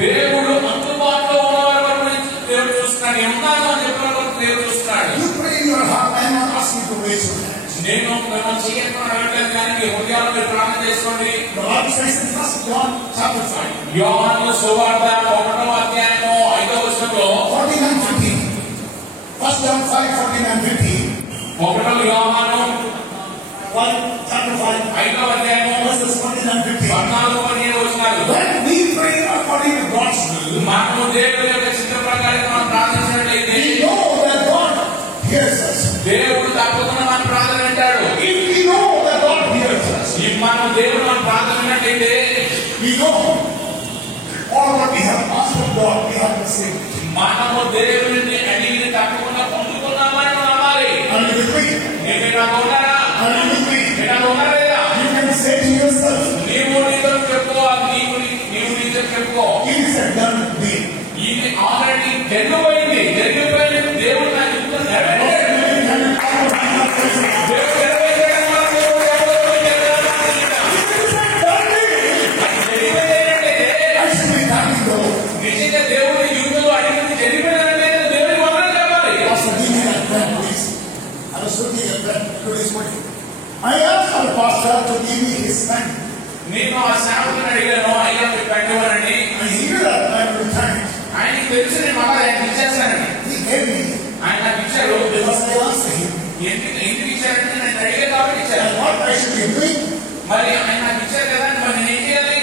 దేవుడు అందుబాటులో ఉన్నవారి గురించి దేవుడు చూస్తున్నాడు. ఉన్నాను అని చెప్పిన వరకు దేవుడు చూస్తున్నాడు. నేను చేయట్లేదు కానీ మీ హృదయాలు మీరు ప్రార్థన చేసుకోండి. యోహాను సువార్త 1వ అధ్యాయము 5వ వచనంలో 1 యోహాను 5వ అధ్యాయము 14-15 వచనాలు. మనము దేవుని యొక్క చిత్త ప్రకారం మనం ప్రార్థించినట్లయితే దేవుడు తప్పకుండా మన ప్రార్థన వింటాడు. మనం దేవుడు మన ప్రార్థన విన్నట్లయితే మనము దేవుడిని అడిగి తప్పకుండా పొందుకున్నామని నమ్మాలి. నీవు నీతో చెప్పుకో, నీవు నీతో చెప్పుకో, ఇది ఆల్రెడీ జరిగిపోయింది. దేవుడు నా జీవితం నిజంగా దేవుడి యుద్ధంలో అడిగింది జరిగిపోయిందంటే దేవుడి వల్ల చెప్పాలి. నేను ఆ సేవకుని అడిగాను, అయ్యా మీరు పెట్టమని. ఆయనకి తెలిసి నేను మళ్ళీ ఆయన ఇచ్చేస్తానని ఆయన నాకు ఇచ్చారు. ఎందుకు ఇచ్చారంటే నేను అడిగా కాబట్టి ఇచ్చారు. మరి ఆయన నాకు ఇచ్చారు కదా, మరి నేను ఏం చేయాలి?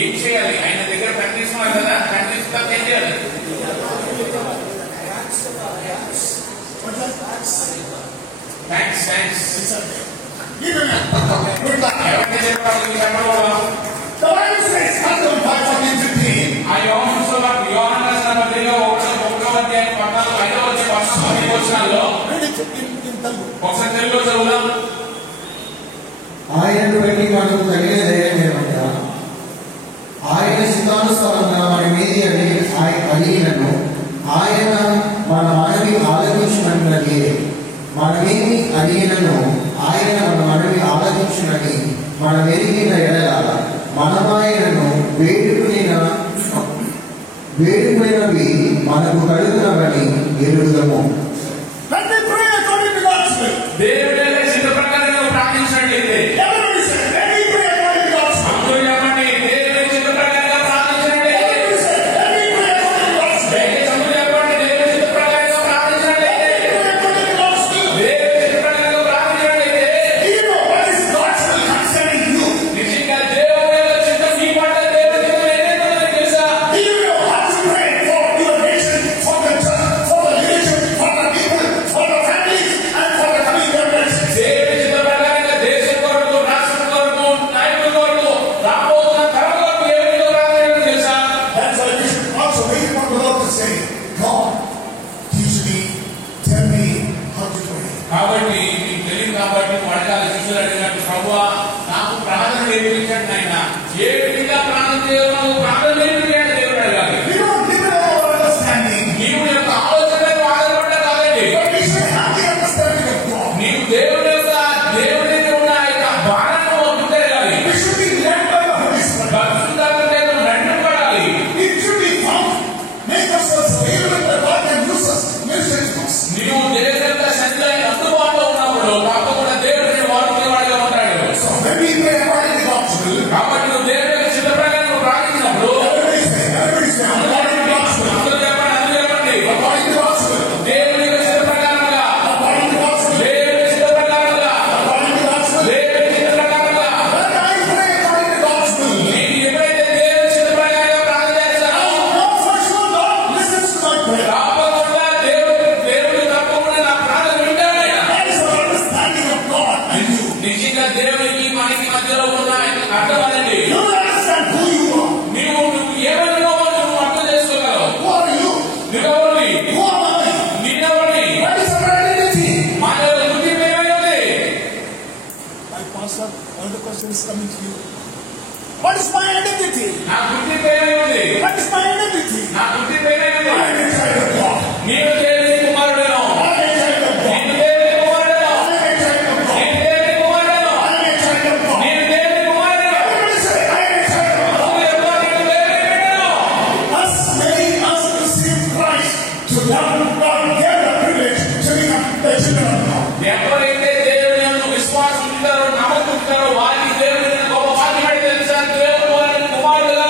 ఏం చేయాలి? ఆయన దగ్గర ప్రకటిస్తున్నారు కదా, ప్రకటిస్తా ఏం చేయాలి? థ్యాంక్స్ ఎవరికి చెప్పాలి? ఆ యోహాను సువార్త 1వ అధ్యాయం 14-15 వచనాల్లో ఒకసారి తెలుగులో చదువుదాం. ఆయనను బట్టి మనకు తగిన ధైర్యం ఏమన్నా, ఆయన చిత్తానుసారంగా మన మీది అడిగినను ఆయన మన మనవి ఆలోచించినట్లే. మనమేమి అడిగినను ఆయన మన మనవి ఆలోచించినని మనం ఎరిగిన ఎడల మనమాయనను వేడుకునేవి మనకు కలుగునవని ఎరుగుదము. దేవుడి చిత్త ప్రకారంగా ప్రార్థించినట్లయితే కాబట్టి మీకు తెలియదు కాబట్టి పడకాల శిష్యులు అడిగినట్టు ప్రభువా నాకు ప్రార్థన నేర్పించండి. ఆయన ఏ విధంగా ప్రార్థన చేయాలో ప్రార్థన నేర్పించండి దేవుడు అడగాలి. నీవు యొక్క ఆలోచనకు ఆధారపడ్డా కాదండి, నీవు దేవుడి యొక్క ఉన్న యొక్క బాణను గుర్తెరగాలి. నడుపడాలి. నీవు దేవుడి యొక్క సంజయ్ అందుబాటులో ఉన్నప్పుడు తప్పకుండా దేవుడిని వాడుకునేవాడిగా ఉంటాడు. కాబట్టి నువ్వు దేవుడి యొక్క చిత్త ప్రకారం ప్రార్థించినప్పుడు చెప్పండి దేవుడి యొక్క చిత్త ప్రకారంగా నీకు ఎప్పుడైతే దేవుడి చిత్త ప్రకారంగా ప్రార్థన చేస్తానో తప్పకుండా దేవుడు తప్పకుండా నా ప్రార్థన వింటాడు. నిజంగా దేవుడికి మనకి మధ్యలో ఉన్న అర్థం అదండి. నువ్వు ఏమైనా నువ్వు అర్థం చేసుకోగలవు. నువ్వెవరిని? నిన్నెవరిని? మన గుర్తింపు ఏమైనా ఉంది. Pastor, all the questions coming to you. What is my identity? నా గుర్తింపు ఏమైంది? What is my identity? నా గుర్తింపు ఏమైంది? I am a child of God. నేను దేవుని కుమారుడను. I am a child of God. నేను దేవుని కుమారుడను. I am a child of God. నేను దేవుని కుమారుడను. I am a child of God. నేను దేవుని కుమారుడను. Everybody say, I am a child of God. నువ్వు ఎవరో నేను దేవుని బిడ్డను. As many as receive Christ, to them God gave the privilege to become the children of God. ఎవరైతే దేవుని యందు విశ్వాసం ఉంటారో, నమ్మకం ఉంటారో, వారికి దేవుని గొప్ప వాక్యం అంటే తెలుసా? దేవుడు వారిని కుమారుడుగా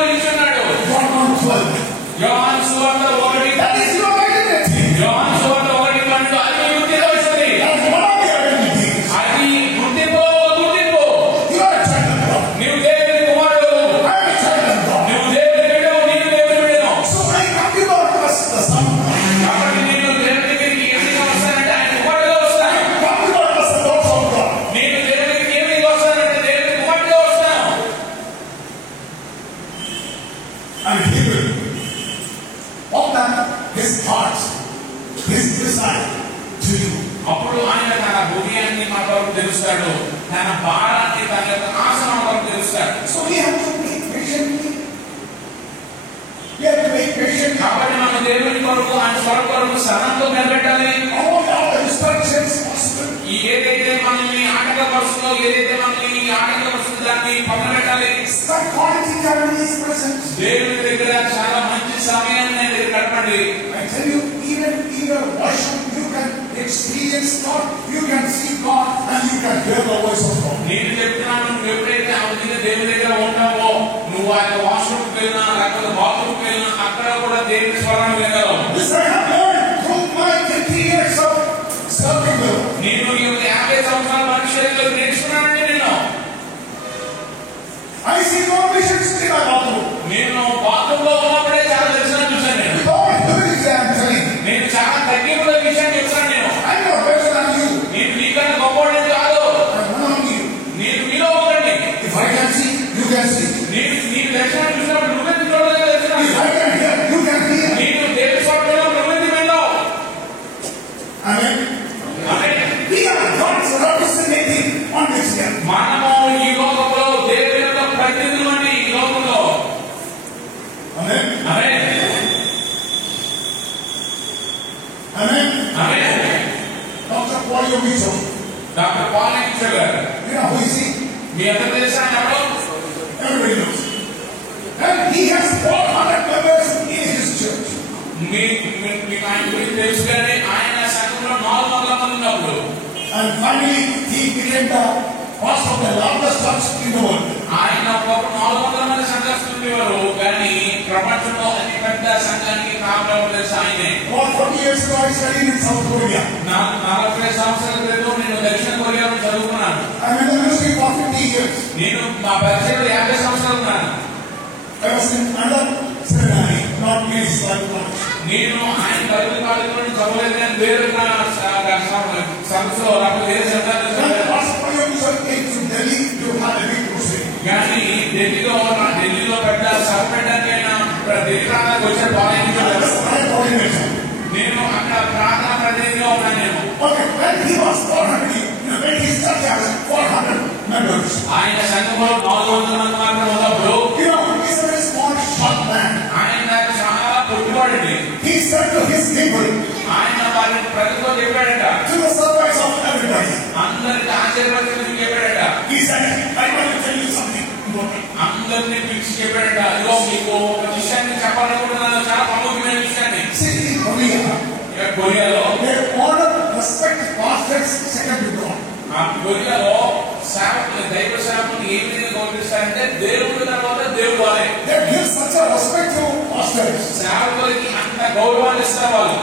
పిలుచున్నాడు. John 1:12. యోహాను సువార్త 1 That is your identity. యోహాను సువార్త 1:12 అది మీ గుర్తింపు ఇస్తుంది. That is one of the identities. అది గుర్తింపు. You are a child of God. నీవు దేవుని కుమారుడు. I am a child of God. నువ్వు దేవుని బిడ్డవు. నీవు దేవుని బిడ్డను. So I come to God as the Son of God. కాబట్టి నేను దేవుని దగ్గరికి ఎందుకు వస్తానంటే ఆయన కుమారుడుగా వస్తాను. I come to God as the daughter of God. నేను దేవుని దగ్గరికి ఎందుకు వస్తానంటే దేవుని కుమారుడుగా వస్తాను. And He will open His heart, His desire to you. అప్పుడు ఆయన తన హృదయాన్ని మన వరకు తెలుస్తాడు. తన భారాన్ని, తన యొక్క ఆశ మన వరకు తెలుస్తాడు. So we have to be patiently. We have to be patient. కాబట్టి మనం దేవుని కొరకు, ఆయన స్వరం కొరకు సహనంతో నిలబెట్టాలి. All the instructions possible. ఈ ఏదైతే మనల్ని ఆటంకపరుస్తుందో, ఏదైతే మనల్ని ఆటంకపరుస్తుందో దాన్ని పక్కన పెట్టాలి. Some quality time is present. దేవుని దగ్గర చాలా మంచి సమయాన్ని నేను గడపండి. I tell you, even worship, you can experience God, you can see God, and you can hear the voice of God. నేను చెప్తున్నాను, నువ్వు ఎప్పుడైతే ఆ విధంగా దేవుని దగ్గర ఉంటావో, నువ్వు ఆ వాష్రూమ్కి వెళ్ళినా, లేకపోతే బాత్రూమ్కి వెళ్ళినా, అక్కడ కూడా దేవుని స్వరాన్ని వినగలవు. This I have learned through my 50 years of serving the Lord. నేను ఈ 50 సంవత్సరాల మనుషులతో నేర్చుకున్నానండి. I see no visions in my bathroom. నేను బాత్రూంలో ఉన్నప్పుడే చాలా దర్శనం చూశాను. నేను With all humility I am telling you. నేను చాలా తగ్గింపుల విషయాన్ని చెప్తాను. I am not better than you. నేను మీకన్నా గొప్పవాడిని కాదు. I am one of you. నేను మీలో ఒకటి. If I can see, you can see. నేను దర్శనం చూసినప్పుడు నువ్వే చూడలేదు దర్శనం. If I can hear, you can hear. నేను దేవుని స్వరంలో నువ్వే విన్నావు. Amen. Amen. We are God's representative on this earth. మనము ఈ లోకంలో దేవుని యొక్క ప్రతినిధులు అండి. ఈ లోకంలో. Amen. Amen. Amen. Amen. Dr. Paul Yomiso. Doctor Paul Kishore garu, You know who is he? మీ అందరూ తెలుసా ఆయన ఎవరు? Everybody knows. And he has 400 members in his church. మీకు ఆయన గురించి తెలుసు కానీ ఆయన సంఘంలో 400 మంది ఉన్నప్పుడు And finally, he became the pastor of the largest church in the world. ఆయన ఒకప్పుడు 400 మంది సంఘస్థులు ఉండేవారు. కానీ ప్రపంచంలో అతి పెద్ద సంఘానికి కారణం తెలుసు ఆయనే. About 40 years ago, I studied in South Korea. 40 సంవత్సరాల క్రితం నేను దక్షిణ కొరియాలో చదువుకున్నాను. I'm in the ministry for 50 years. నేను మా పరిచయంలో 50 సంవత్సరాలు ఉన్నాను. I was in under seminary, not Grace Bible College. నేను ఆయన బైబిల్ కాలేజీలో చదవలేదు కానీ వేరే సంస్థలో లేకపోతే వేరే సంఘాలు When చదివాను. Pastor Yomiso came to Delhi to have a big crusade. కానీ ఢిల్లీలో పెద్ద సభ పెట్టడానికైనా ఢిల్లీ ప్రాంతానికి వచ్చే I was my coordinator. నేను అక్కడ ప్రార్థన ప్రతినిధిగా ఉన్నాను. నేను Okay, when he was 400, when his church has 400 members. ఆయన సంఘంలో 400 మంది మాత్రం ఉన్నప్పుడు You know, he's a very small, short man. ఆయన చాలా పొట్టుబడింది. He said to his people, ఆయన వారిని ప్రజలతో చెప్పాడట, to the surprise of everybody, అందరికి ఆశీర్వదించి చెప్పాడట. he said, I want to tell you something important. అందరినీ పిలిచి చెప్పాడట, ఇదిగో మీకు ఒక విషయాన్ని చెప్పాలనుకుంటున్నాను, చాలా ప్రముఖమైన విషయాన్ని. See, in Korea, ఇక కొరియాలో they honor, respect pastors second to God. ఆ కొరియాలో దైవ సేవకులు ఏ విధంగా గౌరవిస్తారంటే దేవుడి తర్వాత దేవుడు వారే. They give such a respect to pastors. సేవకులకి అంత గౌరవాన్ని ఇస్తారు వాళ్ళు.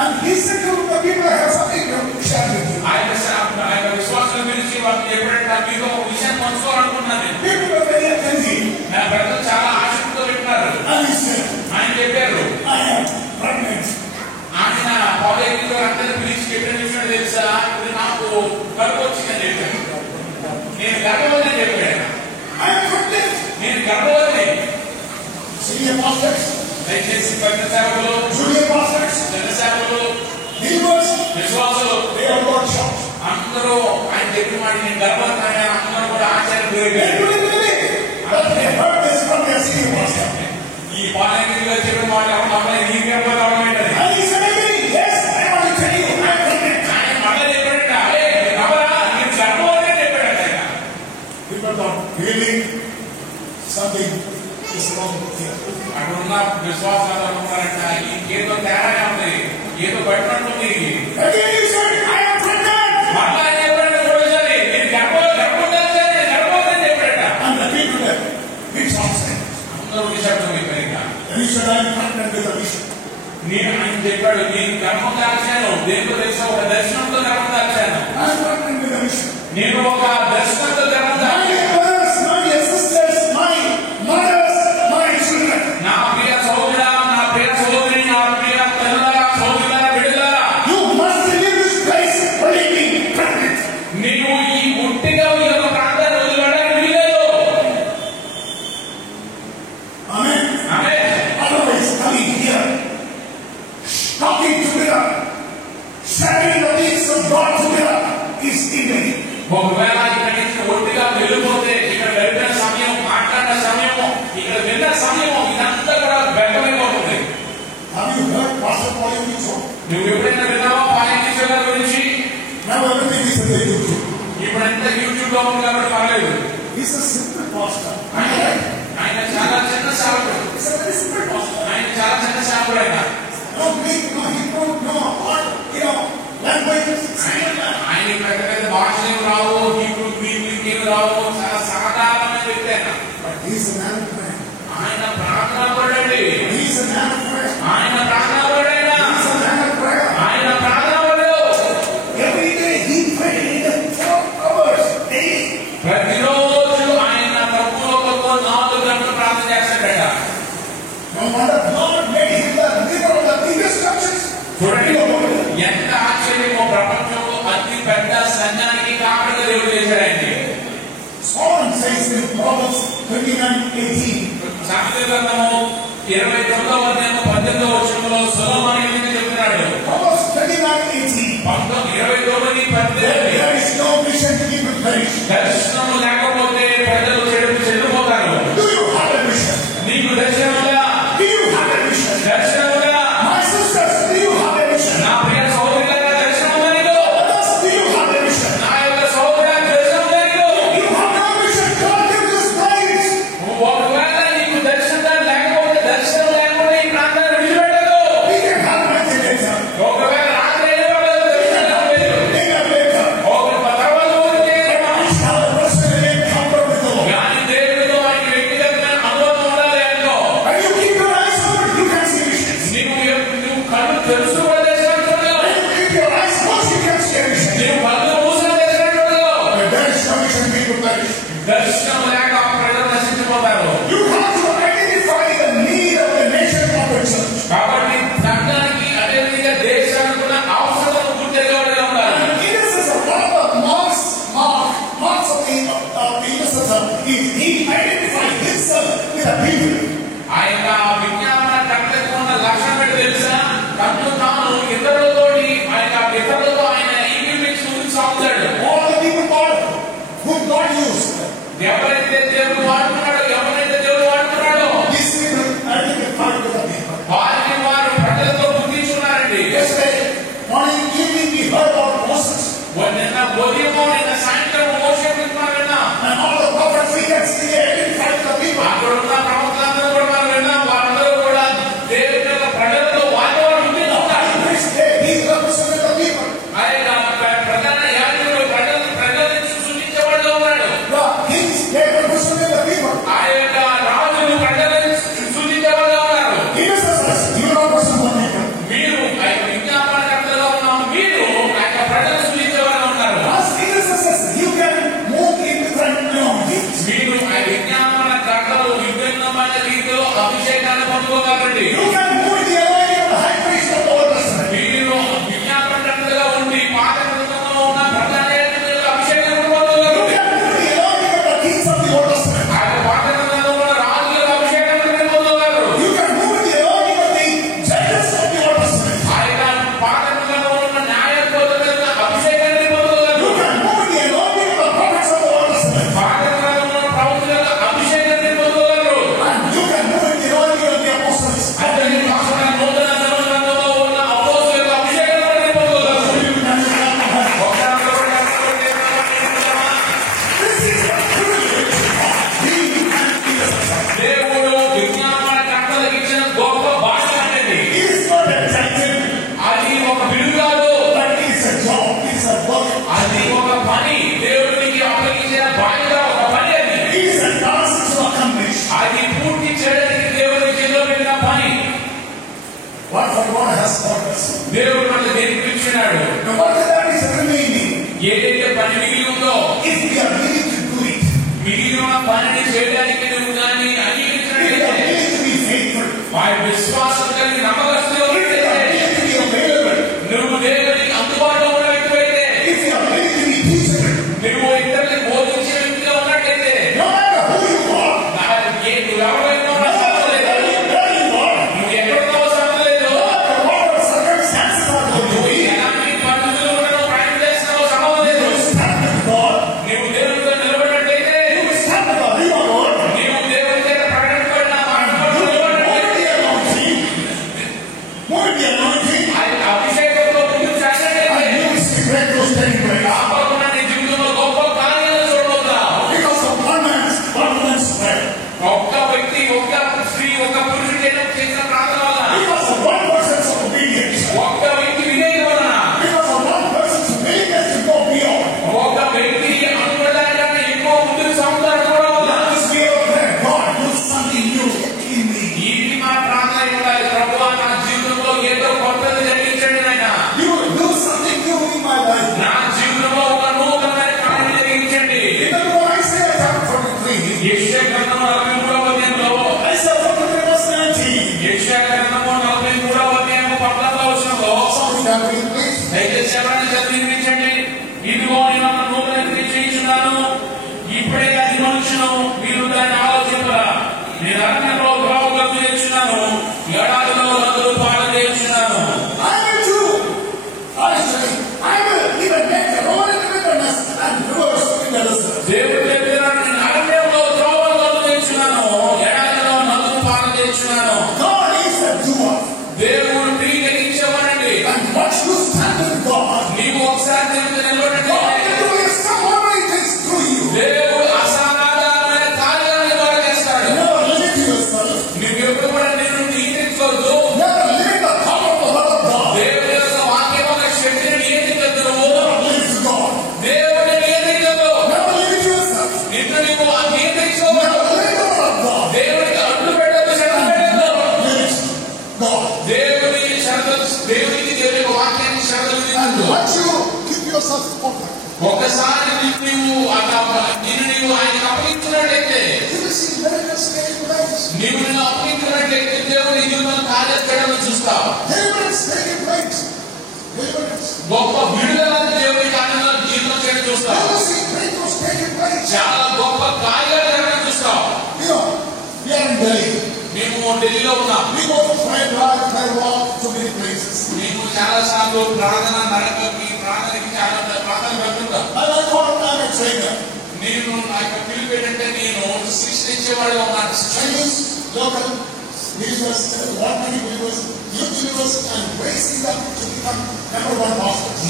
And he said to the people, I have something to share with you. ఆయన విశ్వాసం గురించి వాళ్ళకి చెప్పాడంటే మీకు ఒక విషయం పంచుకోవాలనుకున్నాను నేను. People were very attentive. నా ప్రజలు చాలా ఆసక్తితో వింటున్నారు. And he said, ఆయన చెప్పారు, I am pregnant. ఆయన కాలేజీలో అందరినీ పిలిచి చెప్పిన విషయం తెలుసా, ఇది నాకు కడుపు వచ్చిందని చెప్పాను. నేను గర్భవతిని చెప్పాను. I am pregnant. నేను గర్భవతిని. Senior pastors, దయచేసి పెద్ద సేవకులు, junior pastors, చిన్న సేవకులు, believers, విశ్వాసులు they all got shocked. అందరూ ఆయన చెప్పిన మాట నేను గర్భవతాన్ని అందరూ కూడా ఆశ్చర్యపోయారు. ఈ పాలనగిరిలో చెప్పిన మాట అమ్మాయి నీ గర్భవతం ఏంటది? ఆయన మళ్ళీ చెప్పాడట, అరే నవరా నేను గర్భవతి అని చెప్పాడట. అక్కడున్న విశ్వాసాలు అనుకున్నారంట ఇంకేదో తేడాగా ఉంది, ఏదో పట్టినట్టుంది. మళ్ళా చెప్పాడు చూడసారి నేను గర్భవతి అని చెప్పాడట. అందరూ నిశ్శబ్దం అయిపోయాక నేను ఆయన చెప్పాడు నేను గర్భం దాల్చాను. దేంతో తెలుసా? ఒక దర్శనంతో గర్భం దాల్చాను. నేను ఒక దర్శనంతో గర్భం దాల్చాను. నా ప్రియ సోదరుడా, నా ప్రియ సోదరి, నా ప్రియ తల్లులారా, సోదరులారా, బిడ్డలారా, నీవు ఈ ఒంటిగా ఈ యొక్క ప్రాంతాన్ని వదిలిపెట్టడానికి వీల్లేదు. ఒకవేళ ఇక్కడ నుంచి ఒంటిగా వెళ్ళిపోతే ఇక్కడ వెళ్ళిన సమయం, మాట్లాడిన సమయము, ఇక్కడ విన్న సమయము ఇదంతా కూడా వ్యర్థమైపోతుంది. నువ్వు ఎప్పుడైనా విన్నావా పాలనగిరి గారి గురించి? ఇప్పుడంతా యూట్యూబ్ లో ఉంది కాబట్టి పర్లేదు. ఆయన చాలా చిన్న సేవకుడు. ఆయన చాలా చిన్న సేవకుడు. ఆయన పెద్ద పెద్ద భాషలు రావు, హీబ్రూ గ్రీకు రావు, చాలా సాధారణమైన వ్యక్తి ఆయన. ఆయన ప్రార్థన పడండి, ఆయన ప్రార్థన పడైనా ఆయన ప్రార్థన పడు. ప్రతిరోజు ఆయన ప్రభువుతో 4 గంటలు ప్రార్థన చేస్తాడట. చూడండి ఎంత ఆశ్చర్యమో, ప్రపంచంలో అతి పెద్ద సైన్యానికి కాకుండా దేవుడు చేశాడు ఆయన్ని. సామెతల గ్రంథము 29వ అధ్యాయము 18వ వచనంలో సొలొమోను ఈ విధంగా చెప్తున్నాడు. 29:18 దర్శనము లేకపోతే ప్రజలు చెడిపోతారు. నీకు దర్శనముగా, దర్శనముగా నా ప్రియ సోదరులారా, దర్శనముగా నీకు, నా యొక్క సోదరుల దర్శనముగా నీకు. ఒకవేళ నీకు దర్శనం లేకపోతే, దర్శనం లేకపోతే ఈ ప్రాంతాన్ని విడిచిపెట్టదు. ఒకవేళ రాత్రి వెళ్ళిపోలేదు, దర్శనం లేదు. ఒక తర్వాత కానీ దేవుడితో ఆయనకి వ్యక్తిగతమైన అనుభవం ఉండాలి. అనుకో నువ్వు కళ్ళు తెలుసు కూడా దర్శనం చూడలేవు. నువ్వు కళ్ళు మూసిన దర్శనం చూడలేవు. దర్శనం లేక ప్రజలు నశించిపోతారు. కాబట్టి సంఘానికి అదేవిధంగా దేశానికి ఉన్న అవసరాలను గుర్తెరిగేవాడుగా ఉండాలి. ఆయన విజ్ఞాపన కళ్ళకు ఉన్న లక్షణం ఏంటో తెలుసా? తను తాను ఇతరులతోటి ఇతరులతో ఆయన ఏకీపించి ముందుకు సాగుతాడు. ఎవరైతే పనిని చేయడానికి నువ్వు దాన్ని అంగీకరించినట్లయితే వారి విశ్వాసం కలిగి నమ్మకస్తులు నువ్వు దేవునికి అందుబాటులో ఉన్న వ్యక్తివైతే నువ్వు ఇతరులకు బోధించే వ్యక్తిగా ఉన్నట్లయితే నువ్వు ఎవరైనా నువ్వు ఎక్కడున్నావో సంబంధం లేదు, నువ్వు ఎలాంటి పరిస్థితుల్లో ఉన్నావో ప్రయాణం చేస్తున్నావో సంబంధం లేదు. నువ్వు దేవుడితో నిలబడినట్లయితే నీవు దేవుడి చేత ప్రకటించబడిన అభిషేకంలో ముందుకు సాగినట్లయితే కాపాడుకున్న నీ జీవితంలో గొప్ప కార్యాలు చూడబోతున్నావు. ఒక్క వ్యక్తి, ఒక్క స్త్రీ, ఒక్క పురుషుడు చేసిన ప్రార్థన వల్ల, ఒక్క వ్యక్తి విధేయత వలన, ఒక్క వ్యక్తి అనుకోవడానికన్నా ఎక్కువ ముందుకు సాగుతాడు వల్ల ఇది మా ప్రార్థన ఉండాలి. ప్రభువా, నా జీవితంలో ఏదో కొత్తది జరిగించండి నాయన. నా జీవితంలో ఒక నూతనమైన కార్యం జరిగించండి. యెషయా గ్రంథము 43వ అధ్యాయంలో యెషయా గ్రంథము 43వ అధ్యాయము 14వ వచనంలో దయచేసి ఎవరైనా చదివించండి. ఇదిగో నేను ఒక నూతన క్రియ చేయుచున్నాను, ఇప్పుడే అది మనుషును, మీరు దాన్ని ఆలోచింపరా. నేను అరణ్యంలో బావులకు చేస్తున్నాను, ఎడారిలో నదులు పారజేయుచున్నాను. దేవుడు చెప్పినాడు, నేను అరణ్యంలో త్రోవలు చేస్తున్నాను, ఎడారిలో నదులు పారజేయుచున్నాను. దేవుడు ప్రీకరించేవాడండి. నీవు ఒకసారి దేవుడితో నిలబడండి. దేవుడు అసాధారణమైన కార్యాలను ద్వారా చేస్తాడు. నువ్వు ఎప్పుడు కూడా నేను నియమించుకోవద్దు. దేవుడి యొక్క వాక్యం ఒక శక్తిని నియమించద్దు. దేవుడిని నియమించద్దు. నిన్ను నీవు నియమించుకోవద్దు. దేవుడికి అడ్డు పెట్టద్దు, శ్రద్ధ పెట్టద్దు. దేవుడికి దేవుడి వాక్యాన్ని శ్రద్ధ విధించద్దు. ఒకసారి నీవు ఆయనకు అప్పగించినట్లయితే, నీవు అప్పగించినట్లయితే దేవుడి జీవితంలో కార్యాలు చేయడం చూస్తావు. గొప్ప విడుదల దేవుడి కార్యంలో జీవితం చేయడం చూస్తావు. చాలా గొప్ప కార్యాలు జరగడం చూస్తావు. మేము ఢిల్లీలో ఉన్నాం. మేము చాలా సార్లు ప్రార్థన నడకకి ప్రార్థనకి చాలా ప్రార్థన పెడుతుంటాం. నేను నాకు పిలుపు ఏంటంటే నేను సృష్టించేవాడు ఉన్నాను.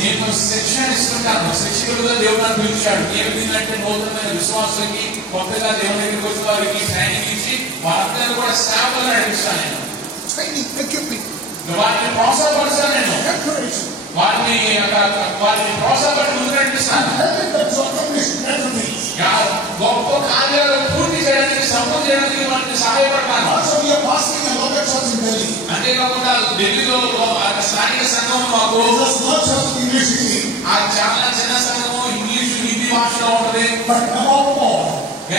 నేను శిక్షణ ఇస్తుంటాను. శిక్షకుడుగా దేవుడు నన్ను పిలిచాడు. ఏ విధంగా నూతనమైన విశ్వాసానికి కొత్తగా దేవుని దగ్గరికి వచ్చిన వారికి ట్రైనింగ్ ఇచ్చి వారందరూ కూడా సేవలు నడిపిస్తాను. నేను వారిని ప్రోత్సాహపరుస్తాను. నేను వారిని ప్రోత్సాహపడి ముందు నడిపిస్తాను. గొప్ప కార్యాలు పూర్తి చేయడానికి, సంపూర్ణ చేయడానికి వారిని సహాయపడతాను. అంతేకాకుండా ఢిల్లీలో స్థానిక సంఘం మాకు చాలా చిన్న సంఘము ఇంగ్లీష్, హిందీ భాషలో ఉంటుంది.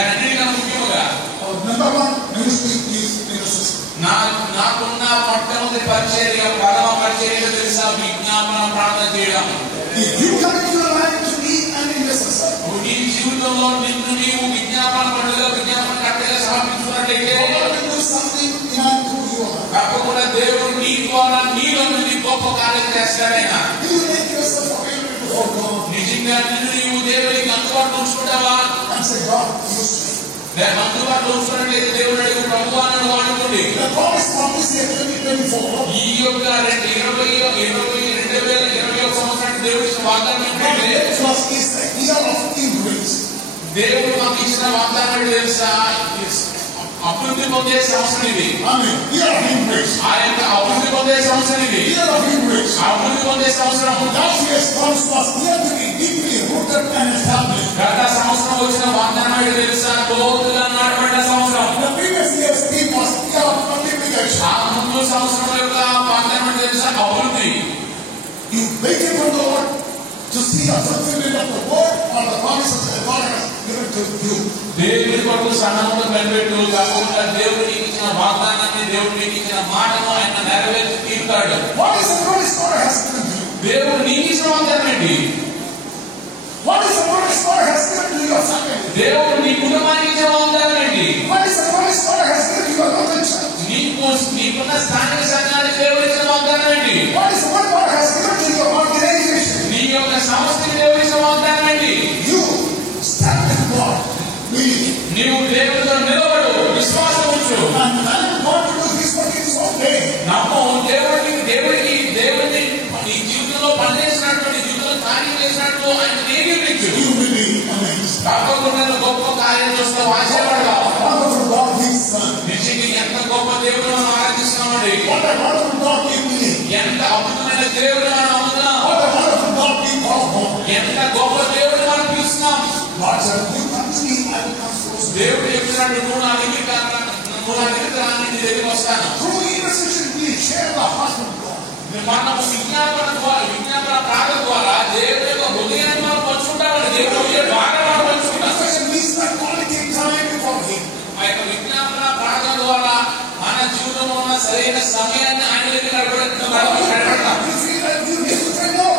అన్నిటికన్నా ముఖ్యంగా నాకున్న మొట్టమొదటి పరిచర్య, ప్రథమ పరిచర్య తెలుసా? విజ్ఞాపన ప్రార్థన చేయడం. నీ జీవితంలో నిన్ను నీవు విజ్ఞాపన పండుగ, విజ్ఞాపన కట్టగా సమర్పించుకున్నట్లయితే తప్పకుండా దేవుడు నీ ద్వారా నీలో నుండి గొప్ప కార్యం చేస్తాడైనా. నిజంగా నిన్ను నీవు దేవుడికి అందుబాటులో ఉంచుకుంటావా? అందుబాటులో ఉంచుకున్నట్లయితే దేవుడు అడుగు, ప్రభువా నన్ను వాడుకోండి. ఈ యొక్క 2021 సంవత్సరానికి దేవుడు ఇచ్చిన వాగ్దానం ఏంటంటే, దేవుడు మాకు ఇచ్చిన వాగ్దానం తెలుసా? అభివృద్ధి పొందే సంవత్సరం ఇది. ఆ యొక్క అభివృద్ధి పొందే సంవత్సరం ఇది. అభివృద్ధి పొందే సంవత్సరం. గత సంవత్సరం వచ్చిన వాగ్దానం తెలుసా? లోతుగా నాటబడిన సంవత్సరం. ఆ ముందు సంవత్సరం యొక్క వాగ్దానం తెలుసా? అభివృద్ధి. to see the fulfillment of the word or the promises that God has given to you. దేవుని కొరకు సహనముతో కనిపెట్టు. తప్పకుండా దేవుడు నీకు ఇచ్చిన వాగ్దానాన్ని, దేవుడు నీకు ఇచ్చిన మాటను ఆయన నెరవేర్చి తీరుతాడు. What is the promise God has given to you? దేవుడు నీకు ఇచ్చిన వాగ్దానం ఏంటి? What is the promise God has given to your family? దేవుడు నీ కుటుంబానికి ఇచ్చిన వాగ్దానం ఏంటి? What is the promise God has given to your local church? నీకున్న స్థానిక సంఘానికి దేవుడు ఇచ్చిన వాగ్దానం ఏంటి? What is what God has given to your organization? నీ యొక్క సంస్థకి దేవుడు ఇచ్చిన వాగ్దానం ఏంటి? You stand with God. నీవు దేవుడితో నిలబడు, విశ్వాసం ఉంచు. And God to do His work in His own way. నమ్ము దేవుడిని నీ జీవితంలో పనిచేసినట్టు, నీ జీవితంలో కార్యం చేసినట్టు ఆయన నిరూపించు. You will be amazed. తప్పకుండా గొప్ప కార్యం చూస్తే ఆశపడతావు. Wonderful God His Son. నిజంగా ఎంత గొప్ప దేవుడు మనం ఆరాధిస్తున్నామండి. What a wonderful God we believe. ఎంత అద్భుతమైన దేవుడు మనం నమ్ముతున్నాం. What a wonderful God we call home. ఎంత గొప్ప దేవుడు మనం పిలుస్తున్నాం. God said, you come to me, I will come close. దేవుడు చెప్తున్నాడు, నువ్వు నా దగ్గరికి రాని నీ దగ్గరికి వస్తాను. Through intercession we share the heart of God. మనము విజ్ఞాపన ప్రార్థన ద్వారా దేవుడి యొక్క హృదయాన్ని మనం పంచుకుంటామని, దేవుడి యొక్క భాగం మనం పంచుకుంటాం. Intercession means that quality time before Him. ఆ యొక్క విజ్ఞాపన ప్రార్థన ద్వారా మన జీవితంలో ఉన్న సరైన సమయాన్ని ఆయన దగ్గర గడపడతాం. You feel that you need to say no.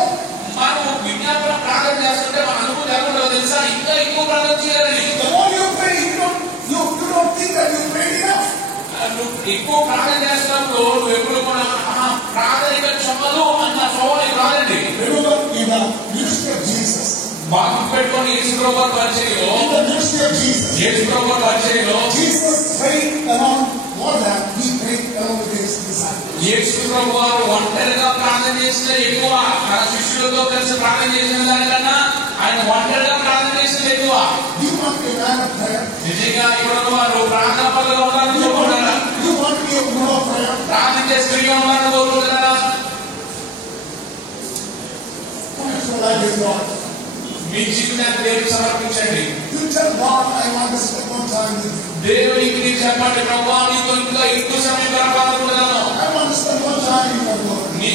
మనము విజ్ఞాపన ప్రార్థన చేస్తుంటే మన అనుభూతి ఎలా ఉంటుందో తెలుసా? ఇంకా ఎక్కువ ప్రార్థన చేయాలని. The more you pray, you don't think that you prayed enough. నువ్వు ఎక్కువ ప్రార్థన చేస్తున్నప్పుడు నువ్వు ఎప్పుడు కూడా ప్రార్థన క్షమలు అన్న స్వభావం రాదండి. Remember in the ministry of Jesus. బాగా పెట్టుకొని యేసుప్రభు వారి పరిచర్యలో, In the ministry of Jesus. యేసుప్రభు వారి పరిచర్యలో Jesus prayed along more than He prayed along with His disciples. యేసుప్రభు వారు ఒంటరిగా ప్రార్థన చేసిన ఎక్కువ, తన శిష్యులతో కలిసి ప్రార్థన చేసిన దానికన్నా ఆయన ఒంటరిగా ప్రార్థన చేసిన ఎక్కువ. You want to be a man of prayer. నిజంగా ఇప్పుడు వారు ప్రార్థన పనులు ఉండాలని కోరుకుంటారా? You want to be a woman of prayer. ప్రార్థన చేసి స్త్రీగా ఉండాలని కోరుకుంటారా? Commit your life with God. మీ జీవితాన్ని దేవుడికి సమర్పించండి. You tell God, I want to spend more time with you. దేవునికి మీరు చెప్పండి, ప్రభువా నీతో ఇంకా ఎక్కువ సమయం గడపాలనుకుంటున్నాను. I want to spend more time in your word. నీ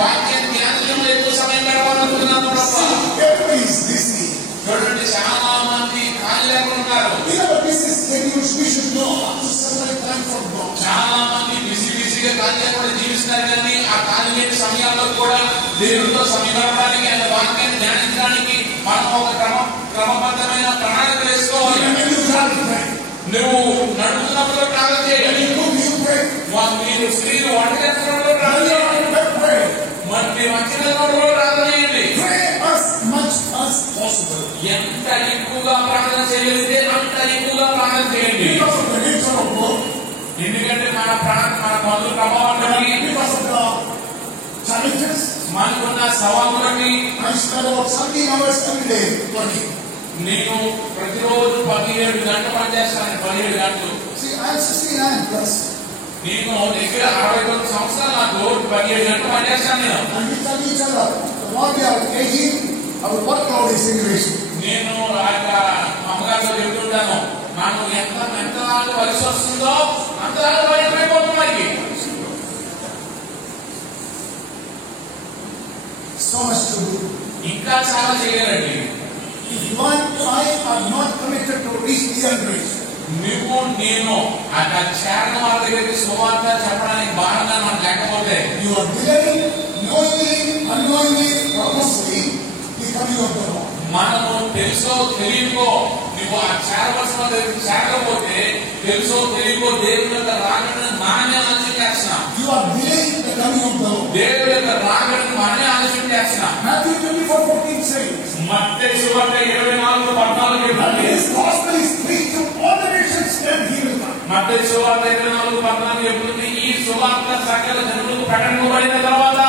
వాక్యాన్ని ధ్యానంలో ఎక్కువ సమయం గడపాలనుకుంటున్నాను ప్రభువా. Everybody is busy. చూడండి, చాలా మంది ఖాళీ లేకుండా ఉన్నారు. We have a busy schedule. We should know how to separate time from God. చాలా మంది బిజీగా ఖాళీ లేకుండా జీవిస్తున్నారు, కానీ ఆ ఖాళీ లేని సమయాల్లో కూడా దేవుడితో సమయం గడపడానికి, ఆయన వాక్యాన్ని ధ్యానించడానికి మనం ఒక క్రమబద్ధమైన ప్రణాళిక వేసుకోవాలి. When you travel, pray. నువ్వు నడుపుతున్నప్పుడు ప్రార్థన చేయాలి. You pray. మీరు స్త్రీలు వంట చేస్తున్నప్పుడు ప్రార్థన చేయాలి. Pray. మరి మీరు మంచిగా ప్రార్థన చేయండి. Pray as much as possible. ఎంత ఎక్కువగా ప్రార్థన చేయగలిగితే అంత ఎక్కువగా ప్రార్థన చేయండి. Because of the nature of work. ఎందుకంటే మన పనుల ప్రభావం బట్టి, Because of the challenges. మనకున్న సవాలు బట్టి I spend about 17 hours every day working. నేను ప్రతిరోజు 17 గంటలు పనిచేస్తాను. 17 గంటలు. See, I am 69 plus. నేను దగ్గర 69 సంవత్సరాలు, నాకు 17 గంటలు పనిచేస్తాను నేను. And we tell each other, the more we are aging, our workload is increasing. నేను అమ్మగారితో చెప్తుంటాను, నాకు ఎంత వయసు వస్తుందో అంత భయపడిపోతున్నాయి. So much to do. ఇంకా చాలా చేయాలండి. If you and I are not committed to reach the unreached, నువ్వు నేను అక్కడ చేరణ వాళ్ళ దగ్గరికి సువార్త చెప్పడానికి భారంగా మనకు లేకపోతే, you are delaying, knowingly, unknowingly, purposely, the coming of the Lord. మనము తెలుసో తెలియకో నువ్వు ఆ చేరవలసిన దగ్గరికి చేరకపోతే, తెలుసో తెలియకో దేవుని యొక్క రాకడని మనమే ఆలస్యం చేస్తున్నాం. You are delaying the coming of the Lord. దేవుని యొక్క రాకడని మనమే ఆలస్యం చేస్తున్నాం. Matthew 24:14 says, మత్తయి సువార్త 24:14 and His gospel is preached to all the nations, then He will come. మత్తయి సువార్త 24:14 చెబుతుంది, ఈ సువార్త సకల జనులకు ప్రకటింపబడిన తర్వాత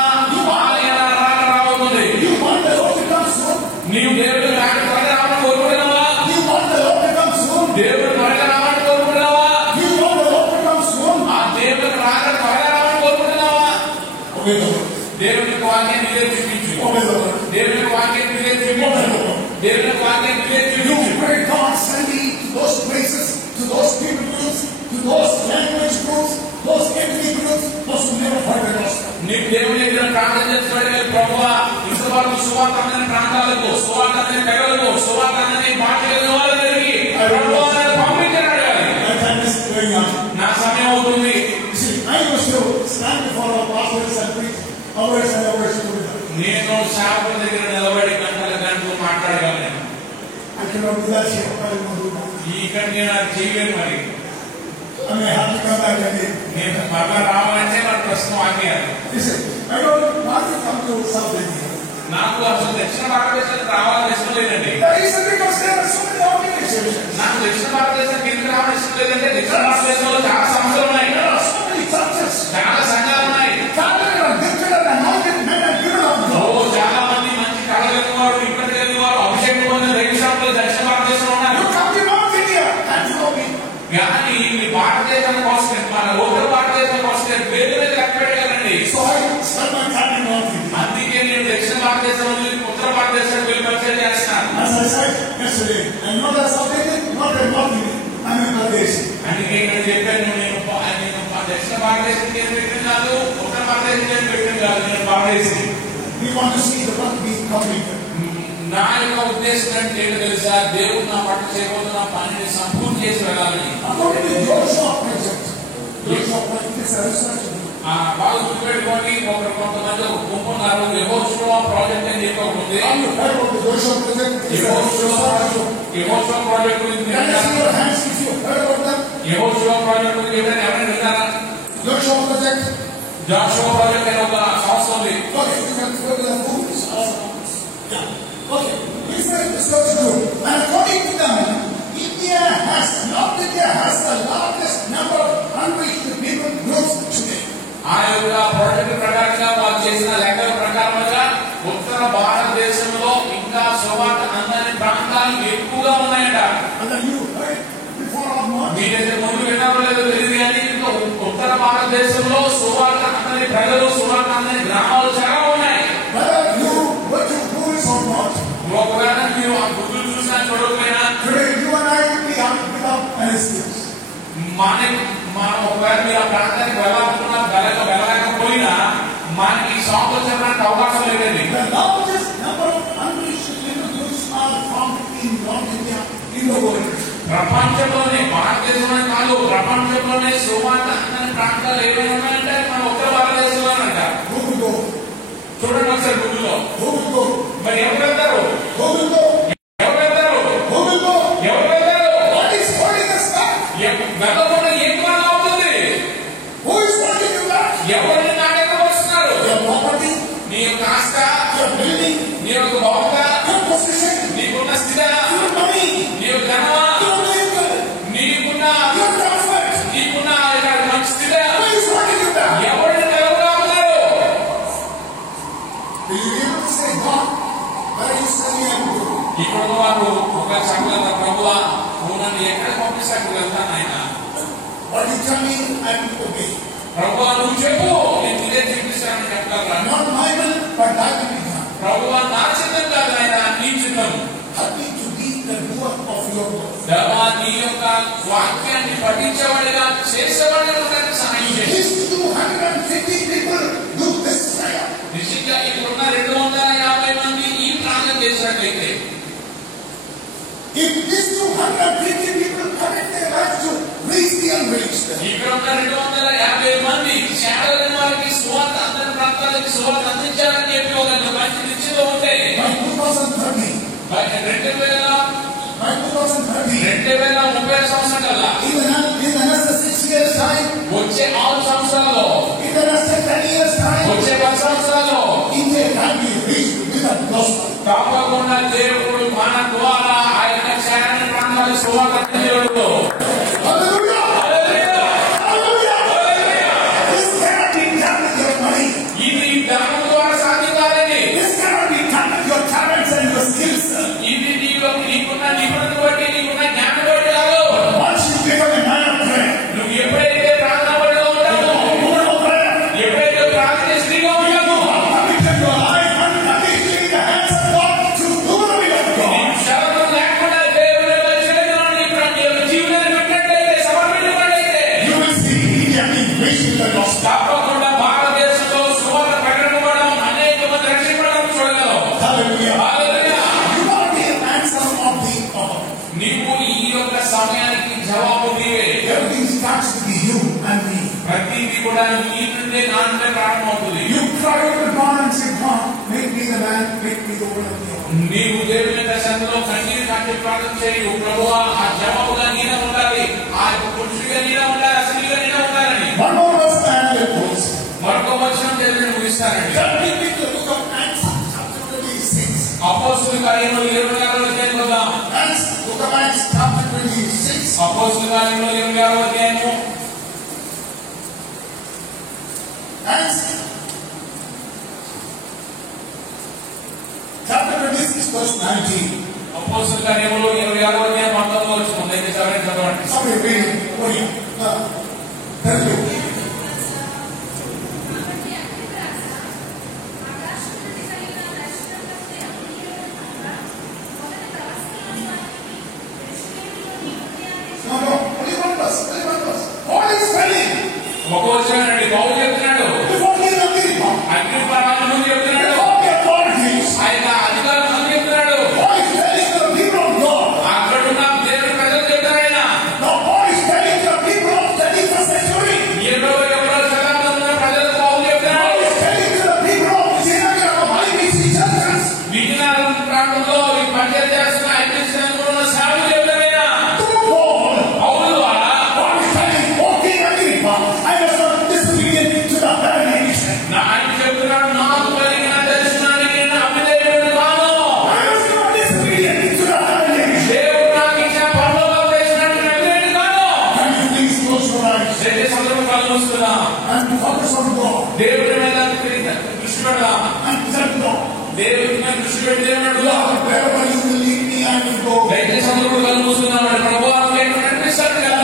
ఆయన రాకడ రాబోతుంది. You want the Lord to come soon? నీవు దేవుడు రాకడ త్వరగా రావాలని కోరుకుంటున్నావా? You want the Lord to come soon? దేవుడు త్వరగా రావాలని కోరుకుంటున్నావా? You want the Lord to come soon? ఆ దేవుడు రాకడ త్వరగా రావాలని కోరుకుంటున్నావా? Obey the Lord. దేవుని వాక్యాన్ని నీవే చూపించు. Obey the Lord. దేవుని వాక్యాన్ని నీవే చూపించు. దేవుని వాక్యాన్ని నీవే You చూపించు. pray God send me to those places, to those people groups, to those language groups, those ethnic groups, those who never heard the gospel. నీకు దేవుని దగ్గర ప్రార్థన చేస్తున్నాడు, ప్రభువా ఇంతవరకు సువార్త అందని ప్రాంతాలకు, సువార్త అందని తెగలకు, సువార్త అందని భాష కలిగిన వాళ్ళ దగ్గరికి I cannot do that here. I will not do that. ఇక్కడ నేను అది చేయలేను మరి. I may have to come back again. నేను మరలా రావాలంటే మన ప్రశ్న ఆగేయాలి. Listen, I don't want to come to South India. నాకు అసలు దక్షిణ భారతదేశానికి రావాలని ఇష్టం లేదండి. That is because there are so many organizations. నాకు దక్షిణ భారతదేశానికి ఎందుకు రావాలని ఇష్టం లేదంటే దక్షిణ భారతదేశంలో చాలా సంస్థలు ఉన్నాయి. There are so many churches. చాలా సంఘాలు ఉన్నాయి. చాలా మంది మంచి కళగలిగిన వారు, ఇప్పటి కలిగిన వారు, అభిషేకం పొందిన దైవశాఖలో దక్షిణ భారతదేశంలో ఉన్నారు. కానీ మీ భారతదేశానికి వస్తే మన ఉత్తర భారతదేశానికి వస్తే పేరు మీద లెక్క పెట్టగలండి. అందుకే నేను దక్షిణ భారతదేశం నుండి ఉత్తర భారతదేశానికి వెళ్ళి పరిచయం చేస్తున్నాను. అందుకే ఇక్కడ చెప్పాను, నేను దక్షిణ భారతదేశానికి ఏం పెట్టిన కాదు, ఉత్తర భారతదేశానికి ఏం పెట్టిన కాదు, నేను భారతదేశం. నా యొక్క ఉద్దేశం అంటే ఏంటో తెలుసా, దేవుడు నా పట్ల చేయబోతున్న పనిని సంపూర్ణ చేసి వెళ్ళాలని. బాగా గుర్తుపెట్టుకోండి, కొంతమంది గుంపున్నారు. యెహోషువ ప్రాజెక్ట్ అని చెప్పి ఒకటి ఉంది. యెహోషువ ప్రాజెక్ట్ గురించి యెహోషువ ప్రాజెక్ట్ గురించి ఎవరైనా విన్నారా? జాషువా ప్రాజెక్ట్ అనే ఒక సంస్థ ఉంది. And according to them, India has the largest number of unreached people groups today. ఆ యొక్క ప్రాజెక్ట్ ప్రకారంగా వాళ్ళు చేసిన లెక్కల ప్రకారంగా ఉత్తర భారతదేశంలో ఇంకా సువార్త అందని ప్రాంతాలు ఎక్కువగా ఉన్నాయట. మీరైతే ముందు విన్నారో లేదో తెలియదు కానీ ఉత్తర భారతదేశంలో సువార్త అందని ప్రజలు, సువార్త అందని గ్రామాలు చాలా ఉన్నాయి. ఒకవేళ మీరు ఆ గుర్తులు చూసినా చూడకపోయినా మనం ఒకవేళ మీరు ఆ ప్రాంతానికి వెళ్ళాలనుకున్నా వెళ్ళకపోయినా మనకి షాప్ చెప్పడానికి అవకాశం లేదండి. ప్రపంచంలోనే, భారతదేశంలోనే కాదు, ప్రపంచంలోనే సువార్త అందని ప్రాంతాలు ఏమైనా ఉన్నాయంటే మన ఉత్తర భారతదేశంలోనంట. చూడండి ఒకసారి గూగుల్లో. మరి ఎవరు వెళ్తారు? ఎవరు వెళ్తారు? వెళ్ళకుండా ఏం కారణం అవుతుంది? ఎవరిని నాటకపరుస్తున్నారు? నీ యొక్క ఆస్త, నీ యొక్క భౌత, నీకున్న స్థితి, నీ యొక్క ధనమా, నీకున్న మంచి స్థితి, ఎవరిని నిలవరామున్నారు? ఇక్కడ వారు ఒక సంఘంలో ప్రభువా నువ్వు నన్ను ఎక్కడ పంపిస్తే అక్కడ వెళ్తాను ఆయన. ప్రభువా నువ్వు చెప్పు, నేను ఇదే చూపిస్తానని చెప్పగలరా? ప్రభువా నా చిత్తం కాదు ఆయన, నీ చిత్తం. దేవా నీ యొక్క వాక్యాన్ని పఠించేవాడిగా చేసేవాడిగా సహాయం చేసి నిజంగా ఇక్కడున్న 250 మంది ఈ ప్రాంతం చేసినట్లయితే, if these 250 people commit their life to reach the unreached, ఇక్కడ ఉన్న 250 మంది చేరలేని వారికి సువార్త అందరి ప్రాంతాలకి సువార్త అందించాలని చెప్పి ఒక మంచి నిశ్చయం ఉంటే by 2030, 2030 సంవత్సరం కల్లా, in another 6 years time, వచ్చే 6 సంవత్సరాల్లో, in another 10 years time, వచ్చే 10 సంవత్సరాల్లో India can be reached with the gospel. తప్పకుండా దేవుడు మన ద్వారా ఆ యొక్క చేరని ప్రాంతాలకు సువార్త అందించేవాడు. Hallelujah! Hallelujah! Hallelujah! This cannot be done with your money. ఇది ధనం ద్వారా సాధ్యం కాదండి. This cannot be done with your talents and your skills. ఇది నీకున్న నిపుణత బట్టి, నీకున్న జ్ఞానం బట్టి కాదు. Once you become a man of prayer, నువ్వు ఎప్పుడైతే ప్రార్థనపడిగా ఉంటావో, woman of prayer, ఎప్పుడైతే ప్రార్థన స్త్రీగా ఉంటావో, committed your life unconditionally in the hands of God to do the will of God. శరణం లేకుండా దేవుని యొక్క చేతులను నీ జీవితాన్ని పెట్టినట్లయితే, సమర్పించినట్లయితే, You will see India being reached with the gospel. తప్పకుండా భారతదేశంలో సువార్త ప్రకటించబడడం, అనేక మంది రక్షించబడడం చూడగలవు. Hallelujah. Hallelujah! You are the answer of the hour. నీవు ఈ యొక్క సమయానికి జవాబు నీవే. Everything starts with you and me. ప్రతిదీ కూడా నీ నుండే నా నుండే ప్రారంభమవుతుంది. You cry out to God and say, God, make me the man, make me the woman of the hour. నీవు దేవుని యొక్క సన్నిధిలో కన్నీరు కాచే చెప్పి ప్రార్థన చేయు, ప్రభువా ఆ జవాబుగా నేనే ఉండాలి, ఆ పురుషుడిగా నేనే ఉండాలి, ఆ స్త్రీగా నేనే ఉండాలని. మరొక వచనం చదివి ముగిస్తానండి. అపోస్తలుల కార్యములు 26వ అధ్యాయం కదా. అపోస్తలుల కార్యములు 26వ అధ్యాయము chapter 26 verse 19. అపోస్తలుల కార్యములు 26వ అధ్యాయం 19వ వచనం. దయచేసి ఎవరైనా చదవండి. Somebody read it for you. Tell you. ఒక వచనం అండి, పౌలు చెప్తున్నాడు, అగ్రిప్ప రాజు ముందు చెప్తున్నాడు, ఆయన అధికారుల ముందు చెప్తున్నాడు, అక్కడ ఉన్న దేవుని ప్రజలు చెప్తారు. ఆయన 21వ శతాబ్దంలో ఉన్న ప్రజలకు పౌలు చెప్తున్నాడు. విజయనగరం ప్రాంతంలో పంచాయతీ చేస్తున్న ఐక్యతలో ఉన్న సాధులు చెప్తారు. ఆయన చెప్తున్నాడు, నాకు కలిగిన దర్శనానికి నేను అవిధేయుడిని కాను. దేవుడు నాకు ఇచ్చిన పరలోక దర్శనానికి నేను అవిధేయుడిని కాను. సందర్భం కళ్ళు మూసుకుందాం. దేవుడి మీద దృష్టి పెడదాం. దేవుడి మీద దృష్టి పెట్టి దేవుడు దయచేసి సందర్భం కళ్ళు మూసుకుందాం. ప్రభువా నేను నడిపిస్తాను కదా,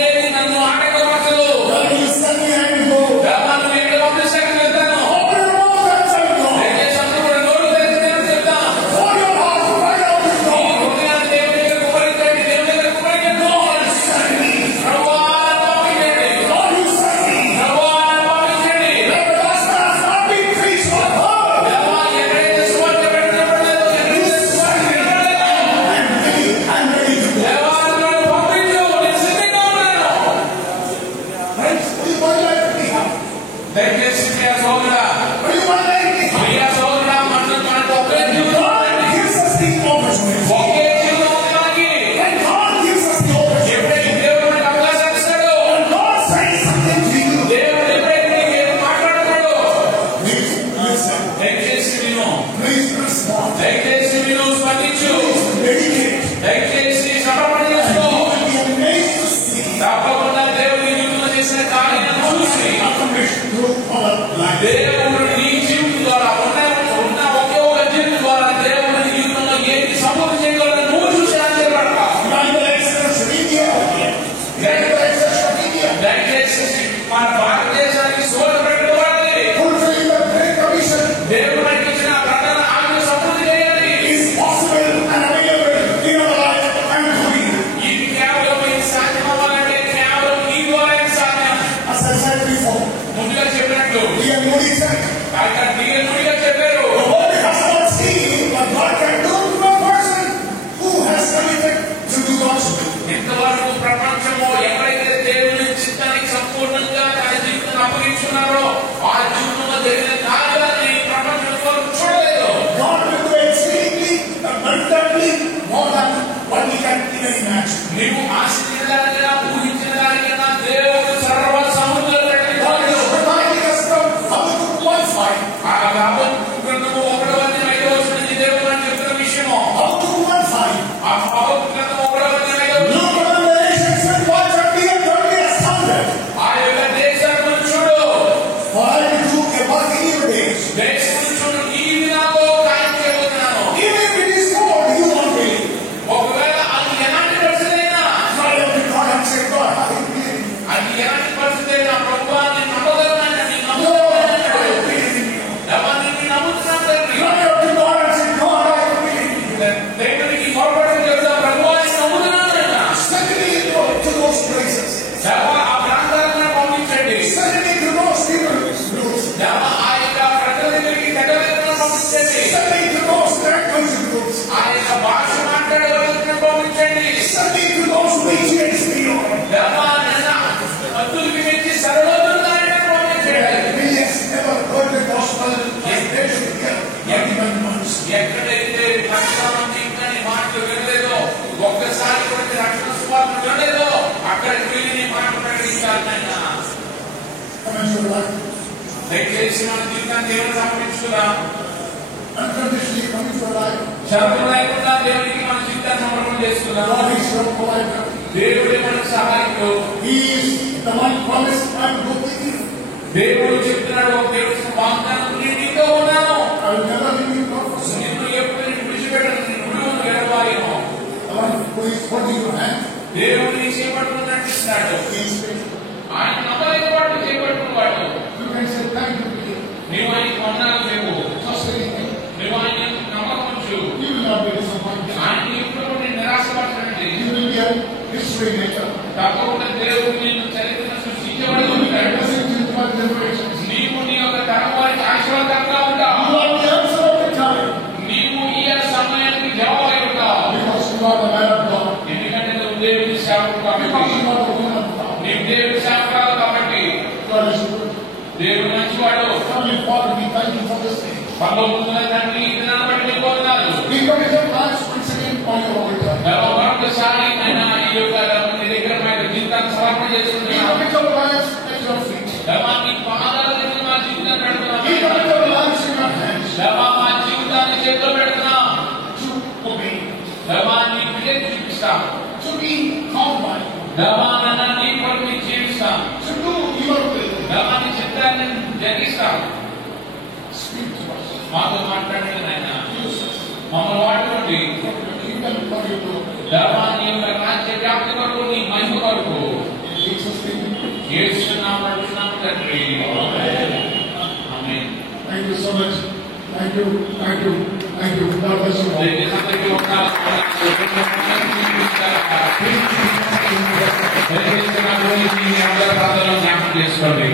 ఏది నన్ను ఆటంకపరచదు. దేవుడు నీ జీవితం ద్వారా ఉన్న ఒకే ఒక జీవితం ద్వారా దేవుడు నీ జీవితంలో ఏంటి సమృద్ధి చేయగలరు నువ్వు చూసి ఆశ్చర్యపడతా. దయచేసి మన భారతదేశానికి సోదరుడు దేవుడు మనకి ఇచ్చిన ప్రకటన ఆజ్ఞ సమృద్ధి చేయాలి. ఇది కేవలం ఇది సాధ్యం అవ్వాలంటే కేవలం నీ ద్వారా సాధ్యం. ముందుగా చెప్పినట్లు దయచేసి మన జీవితాన్ని దేవునికి సమర్పించుకుందాం. Unconditionally commit your life. షరతులు లేకుండా దేవునికి మన జీవితాన్ని సమర్పణ చేసుకుందాం. God is your provider. దేవుడే మనకు సహాయకుడు. He is the one promised I will go with you. దేవుడు చెప్తున్నాడు, దేవుడు వాగ్దానం నీతో ఉన్నాను, I will never leave you nor forsake you. నిన్ను ఎప్పుడు విడిచిపెట్టను, నిన్ను ఎడబాయను. The one who is holding your hand, దేవుడు నీ చేపట్టుకుని నడిపిస్తున్నాడు. he is faithful. ఆయన నమ్మలేని వాడు చేపట్టుకున్నాడు. You can say thank you to him. నీవు ఆయన వందనాలు చెప్పు. Trust in him. నువ్వు ఆయన నమ్మకం ఉంచు. You will not be disappointed. ఆయన ఎప్పుడు నేను నిరాశపరచండి. You will be a history maker. తప్పకుండా దేవుడు నేను చరిత్రను సృష్టించబడి You will be a ఉంటాడు. blessing to my generations. నీవు నీ యొక్క తరం వారికి ఆశీర్వాదంగా ఉంటావు. You are the answer of the time. నీవు ఈ సమయానికి జవాబు ఉంటావు. Because you are the man of God. ఎందుకంటే నువ్వు దేవుని సేవకుడు Because కాబట్టి. you are the woman of God. నీవు దేవుని సేవకుడు కాబట్టి. God is good. దేవుడు మంచివాడు. Heavenly Father, we thank you for this day. పరలోకమున తండ్రి ఈ దినాన్ని బట్టి నీకు వందనాలు. We commit our lives once again on your altar. మరొకసారి ఆయన ఈ యొక్క నీ దగ్గర మా యొక్క జీవితాన్ని సమర్పణ We చేసుకుంటున్నాను. commit our lives at your feet. నీ పాదాల దగ్గర మా జీవితాన్ని We పెడుతున్నాను. commit our lives in your hands. మా జీవితాన్ని చేతిలో పెడుతున్నాం. To obey. నీ బిడ్డకి చూపిస్తాం. To be called by you. నన్ను నీ కొరకు నీకు జీవిస్తాం. To do your will. నీ చిత్తాన్ని జరిగిస్తాం. Speak to us. మాతో మాట్లాడండి నాయన. Use us. మమ్మల్ని వాడుకోండి. For your kingdom, for your glory. నీ యొక్క రాజ్య వ్యాప్తి కొరకు నీ మహిమ కొరకు In Jesus' name. యేసు నామమున తండ్రి. ఆమేన్. Thank you so much. Thank you. Thank you. Thank you. God bless you all. దయచేసి నా గురించి మీ అందరి ప్రార్థనలో జ్ఞాపకం చేసుకోండి.